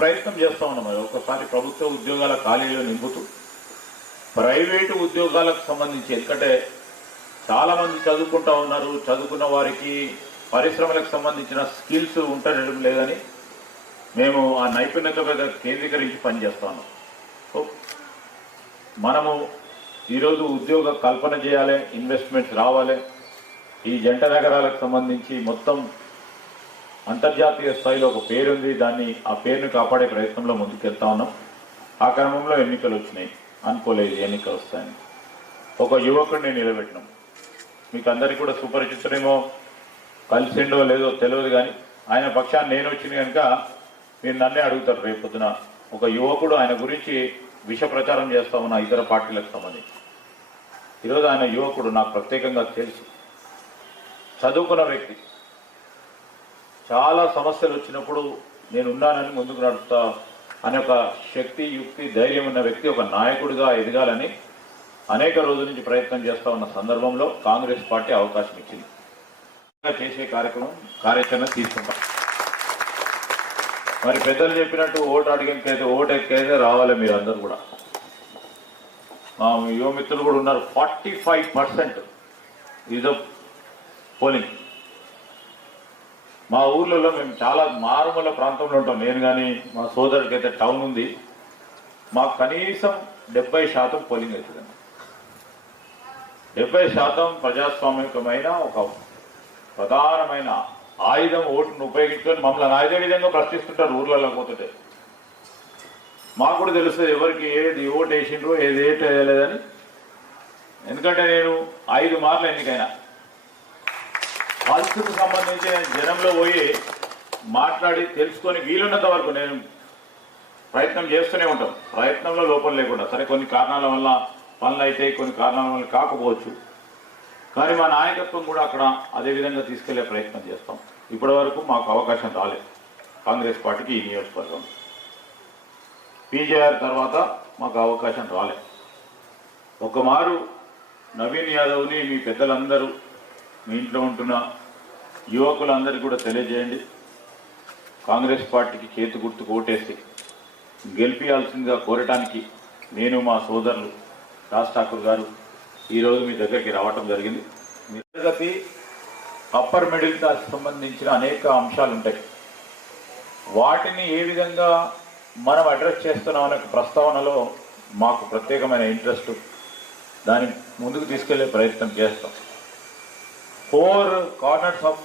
ప్రయత్నం చేస్తా ఉన్నాం. ఒకసారి ప్రభుత్వ ఉద్యోగాల ఖాళీలు నింపుతూ ప్రైవేటు ఉద్యోగాలకు సంబంధించి, ఎందుకంటే చాలా మంది చదువుకుంటా ఉన్నారు, చదువుకున్న వారికి పరిశ్రమలకు సంబంధించిన స్కిల్స్ ఉండడం లేదని మేము ఆ నైపుణ్యత మీద కేంద్రీకరించి పనిచేస్తాము. సో మనము ఈరోజు ఉద్యోగ కల్పన చేయాలి, ఇన్వెస్ట్మెంట్స్ రావాలి. ఈ జంట నగరాలకు సంబంధించి మొత్తం అంతర్జాతీయ స్థాయిలో ఒక పేరుంది, ఆ పేరుని కాపాడే ప్రయత్నంలో ముందుకెళ్తా ఉన్నాం. ఆ క్రమంలో ఎన్నికలు వచ్చినాయి, అనుకోలేదు ఎన్నికలు వస్తాయని. ఒక యువకుడిని నిలబెట్టినాం. మీకు అందరికీ కూడా సుపరిచితుడేమో, కలిసిండో లేదో తెలియదు, కానీ ఆయన పక్షాన్ని నేను వచ్చింది కనుక మీరు నన్నే అడుగుతారు రేపు పొద్దున. ఒక యువకుడు ఆయన గురించి విష ప్రచారం చేస్తా ఉన్న ఇతర పార్టీలకు సంబంధించి. ఈరోజు ఆయన యువకుడు, నాకు ప్రత్యేకంగా తెలుసు, చదువుకున్న వ్యక్తి. చాలా సమస్యలు వచ్చినప్పుడు నేను ఉన్నానని ముందుకు నడుపుతా అనే ఒక శక్తి, యుక్తి, ధైర్యం ఉన్న వ్యక్తి ఒక నాయకుడిగా ఎదగాలని అనేక రోజుల నుంచి ప్రయత్నం చేస్తా ఉన్న సందర్భంలో కాంగ్రెస్ పార్టీ అవకాశం ఇచ్చింది. చేసే కార్యాచరణ తీసుకుంటాం. మరి పెద్దలు చెప్పినట్టు ఓటు అడిగినకైతే ఓటు ఎక్కైతే రావాలి. మీరు అందరూ కూడా, మా యువ మిత్రులు కూడా ఉన్నారు. 45% ఈజ్ పోలింగ్. మా ఊర్లలో మేము చాలా మారుమూల ప్రాంతంలో ఉంటాం. నేను కానీ మా సోదరుడికి అయితే టౌన్ ఉంది. మాకు కనీసం 70% పోలింగ్ అవుతుందండి. 70% ప్రజాస్వామికమైన ఒక ప్రధానమైన ఆయుధం ఓటును ఉపయోగించుకొని మమ్మల్ని అదే విధంగా ప్రశ్నిస్తుంటారు ఊర్లలో పోతుంటే. మాకు కూడా తెలుస్తుంది ఎవరికి ఏది ఓటు వేసిండ్రో, ఏది ఏటు వేయలేదని. ఎందుకంటే నేను 5 మార్లు ఎన్నికైనా పల్స్కు సంబంధించి నేను జనంలో పోయి మాట్లాడి తెలుసుకొని వీలున్నంత వరకు నేను ప్రయత్నం చేస్తూనే ఉంటాం. ప్రయత్నంలో లోపం లేకుండా. సరే, కొన్ని కారణాల వల్ల పనులు అయితే, కొన్ని కారణాల వల్ల కాకపోవచ్చు, కానీ మా నాయకత్వం కూడా అక్కడ అదే విధంగా తీసుకెళ్లే ప్రయత్నం చేస్తాం. ఇప్పటి వరకు మాకు అవకాశం రాలేదు కాంగ్రెస్ పార్టీకి ఈ నియోజకవర్గం. పీజేఆర్ తర్వాత మాకు అవకాశం రాలేదు. ఒక మారు నవీన్ యాదవ్ని మీ పెద్దలందరూ, మీ ఇంట్లో ఉంటున్న యువకులందరికీ కూడా తెలియజేయండి. కాంగ్రెస్ పార్టీకి చేతి గుర్తుకు ఓటేసి గెలిపించాల్సిందిగా కోరటానికి నేను, మా సోదరులు రాజ్ ఠాకూర్ గారు ఈరోజు మీ దగ్గరికి రావటం జరిగింది. మీ తరగతి అప్పర్ మిడిల్ క్లాస్ సంబంధించిన అనేక అంశాలు ఉంటాయి. వాటిని ఏ విధంగా మనం అడ్రస్ చేస్తున్నాం అనే ప్రస్తావనలో మాకు ప్రత్యేకమైన ఇంట్రెస్ట్. దాన్ని ముందుకు తీసుకెళ్లే ప్రయత్నం చేస్తాం. 4 కార్నర్స్ ఆఫ్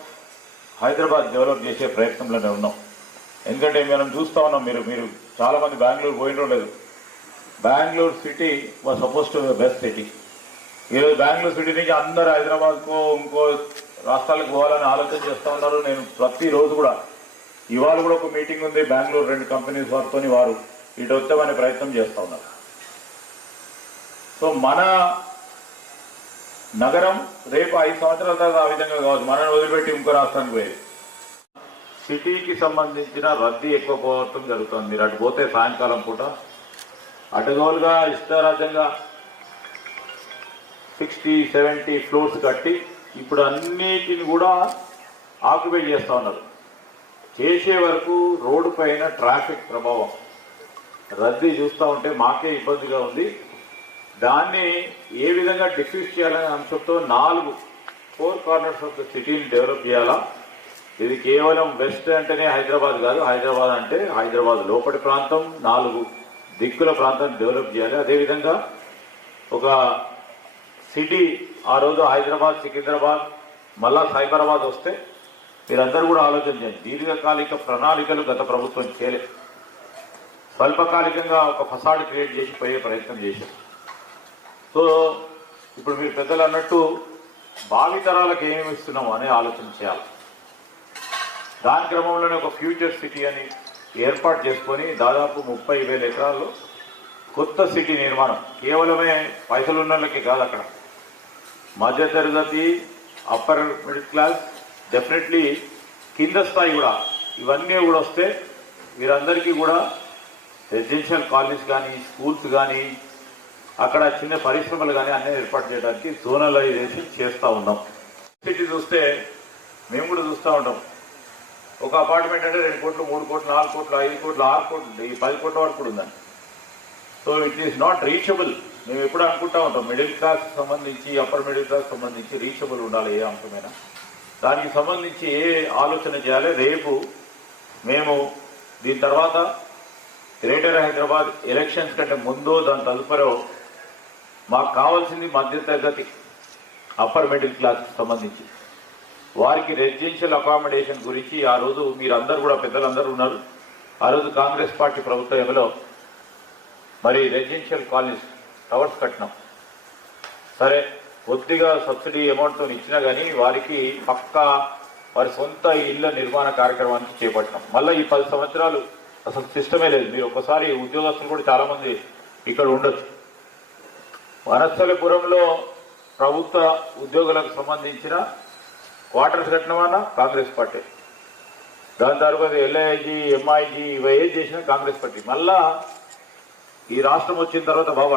హైదరాబాద్ డెవలప్ చేసే ప్రయత్నంలోనే ఉన్నాం. ఎందుకంటే మనం చూస్తూ ఉన్నాం, మీరు చాలామంది బెంగళూరు పోయినో లేదు. Bengaluru city was suppose to best city. ఈరోజు బెంగళూరు సిటీ నుంచి అందరూ హైదరాబాద్కో ఇంకో రాష్ట్రాలకు పోవాలని ఆలోచన చేస్తూ ఉన్నారు. నేను ప్రతిరోజు కూడా, ఇవాళ కూడా ఒక మీటింగ్ ఉంది బెంగళూరు 2 కంపెనీస్ వారితో, వారు ఇటు వచ్చామనే ప్రయత్నం చేస్తూ ఉన్నారు. సో మన నగరం రేపు 5 సంవత్సరాల తర్వాత ఆ విధంగా కావచ్చు, మనల్ని వదిలిపెట్టి ఇంకో రాష్ట్రానికి పోయేది. సిటీకి సంబంధించిన రద్దీ ఎక్కువ పోవటం జరుగుతుంది. మీరు అటు పోతే సాయంకాలం పూట అడ్డగోలుగా ఇష్టారాజ్యంగా 60-70 ఫ్లోర్స్ కట్టి ఇప్పుడు అన్నిటిని కూడా ఆక్యుపై చేస్తూ ఉన్నారు. చేసే వరకు రోడ్డు పైన ట్రాఫిక్ ప్రభావం, రద్దీ చూస్తూ ఉంటే మాకే ఇబ్బందిగా ఉంది. దాన్ని ఏ విధంగా డిఫ్యూజ్ చేయాలనే అంశంతో 4 కార్నర్స్ ఆఫ్ ద సిటీని డెవలప్ చేయాలా. ఇది కేవలం వెస్ట్ అంటేనే హైదరాబాద్ కాదు, హైదరాబాద్ అంటే హైదరాబాద్ లోపటి ప్రాంతం, 4 దిక్కుల ప్రాంతాన్ని డెవలప్ చేయాలి. అదేవిధంగా ఒక సిటీ, ఆ రోజు హైదరాబాద్, సికింద్రాబాద్, మళ్ళా సైబరాబాద్ వస్తే మీరందరూ కూడా ఆలోచన చేయండి. దీర్ఘకాలిక ప్రణాళికలు గత ప్రభుత్వం చేయలేదు. స్వల్పకాలికంగా ఒక ఫసాడ్ క్రియేట్ చేసి పోయే ప్రయత్నం చేశారు. సో ఇప్పుడు మీరు పెద్దలు అన్నట్టు భావితరాలకు ఏమేమి ఇస్తున్నాము అనే ఆలోచన చేయాలి. దాని క్రమంలోనే ఒక ఫ్యూచర్ సిటీ అని ఏర్పాటు చేసుకొని దాదాపు 30,000 ఎకరాల్లో కొత్త సిటీ నిర్మాణం. కేవలమే పైసలు ఉన్న వాళ్ళకి కాదు, అక్కడ మధ్యతరగతి, అప్పర్ మిడిల్ క్లాస్, డెఫినెట్లీ కింద స్థాయి కూడా, ఇవన్నీ కూడా వస్తే వీరందరికీ కూడా రెసిడెన్షియల్ కాలనీస్ కానీ, స్కూల్స్ కానీ, అక్కడ చిన్న పరిశ్రమలు కానీ అన్నీ ఏర్పాటు చేయడానికి జోనలైజేషన్ చేస్తూ ఉన్నాం. సిటీ చూస్తే మేము కూడా చూస్తూ ఉంటాం. ఒక అపార్ట్మెంట్ అంటే 2 కోట్లు 3 కోట్లు 4 కోట్లు 5 కోట్లు 6 కోట్లు ఈ 10 కోట్ల వరకు కూడా ఉందండి. So it is not reachable. మేము ఎప్పుడు అనుకుంటా ఉంటాం మిడిల్ క్లాస్ సంబంధించి అప్పర్ మిడిల్ క్లాస్ సంబంధించి రీచబుల్ ఉండాలి ఏ అంశమైనా. దానికి సంబంధించి ఏ ఆలోచన చేయాలి. రేపు మేము దీని తర్వాత గ్రేటర్ హైదరాబాద్ ఎలక్షన్స్ కంటే ముందు దాని తదుపరో మాకు కావాల్సింది మధ్యతరగతి అప్పర్ మిడిల్ క్లాస్కి సంబంధించి వారికి రెసిడెన్షియల్ అకామిడేషన్ గురించి ఆ రోజు మీరందరూ కూడా పెద్దలందరూ ఉన్నారు. ఆ రోజు కాంగ్రెస్ పార్టీ ప్రభుత్వంలో మరి రెసిడెన్షియల్ కాలనీస్ టవర్స్ కట్టినాం. సరే కొద్దిగా సబ్సిడీ అమౌంట్తో ఇచ్చినా కానీ వారికి పక్కా వారి సొంత ఇళ్ల నిర్మాణ కార్యక్రమానికి చేపట్టినాం. మళ్ళీ ఈ 10 సంవత్సరాలు అసలు సిస్టమే లేదు. మీరు ఒకసారి ఉద్యోగస్తులు కూడా చాలామంది ఇక్కడ ఉండొచ్చు. వనస్థలిపురంలో ప్రభుత్వ ఉద్యోగులకు సంబంధించిన క్వార్టర్స్ కట్టినమన్నా కాంగ్రెస్ పార్టీ. దాని తర్వాత ఎల్ఐజీ ఎంఐజీ ఇవి ఏది చేసినా కాంగ్రెస్ పార్టీ. మళ్ళా ఈ రాష్ట్రం వచ్చిన తర్వాత బాబు